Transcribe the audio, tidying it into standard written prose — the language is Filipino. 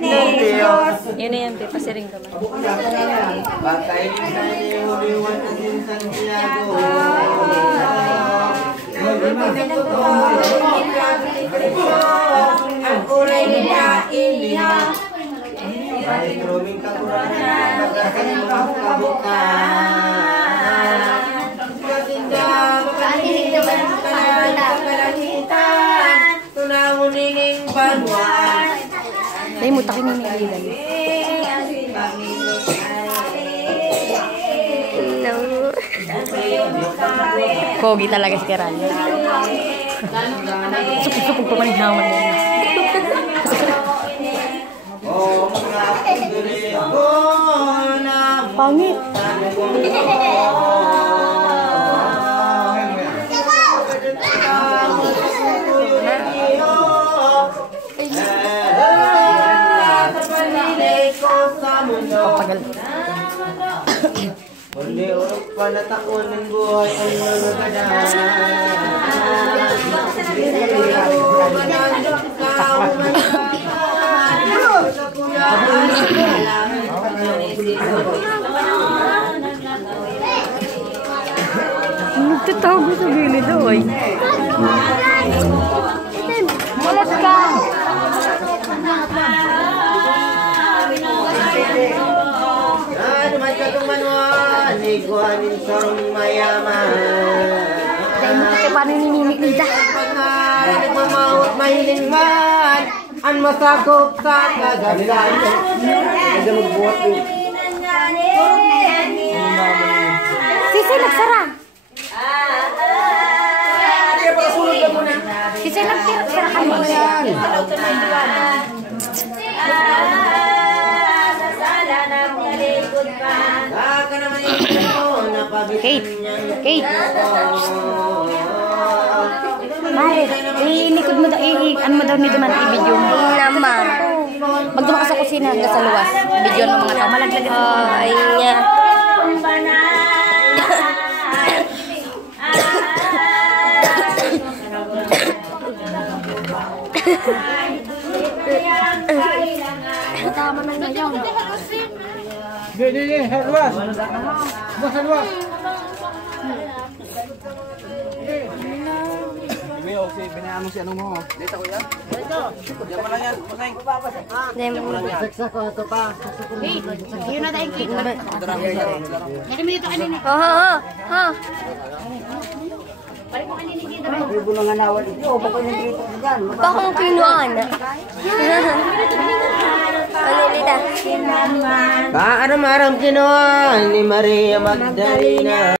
ni Diyos. Yun na yan, pasiring ka man. Patay sa iniuliwan ng Santiago. Ang kulay nila iniya. Balik ruming kakurangan, pagkasan mo ang kabukan. Katinda, makatingin naman sa kalangitan. Tunawunining banwan. Ay, mutakin yung nililan. No. Kogi talaga si Keranya. Supog-supog pa maninghawan niya. Pangit. Papagal. Kundi urok pa na taon ng buhay ang nagagada. Nagtatawag mo sa gilid daw ay. Mulat ka! May katumanuan, iguanin sarong mayaman. Dahil mo kayo paano ninimik nila. Pagkarinig mamawat mahiling man, ang masakop sa kagabilan. Hindi magbuhat yun. Sisi, nagsara! Sisi, nagsara ka mo yan. Kate, Kate. Mare, inikod mo daw, ano mo daw nito man, i-video mo. Naman. Magduma ka sa kusina hanggang sa luwas. Video mo mga tao. Malaglag ito. Ay niya. Tama na ngayon. Hindi, halwas. Mas halwas. May okay, binayaan mo si ano mo. Dito ko yan. Dito. Diyan mo lang yan. Puseng. Diyan mo lang yan. Saksa ko ito pa. Yun na dahil Kate. Lagi mo dito kanina. Ha. Ibu lang anawan ito. Bakit yung dito dyan? Bakong kinuan. Ano nila? Paaram-aram kinuha ni Maria Magdalena.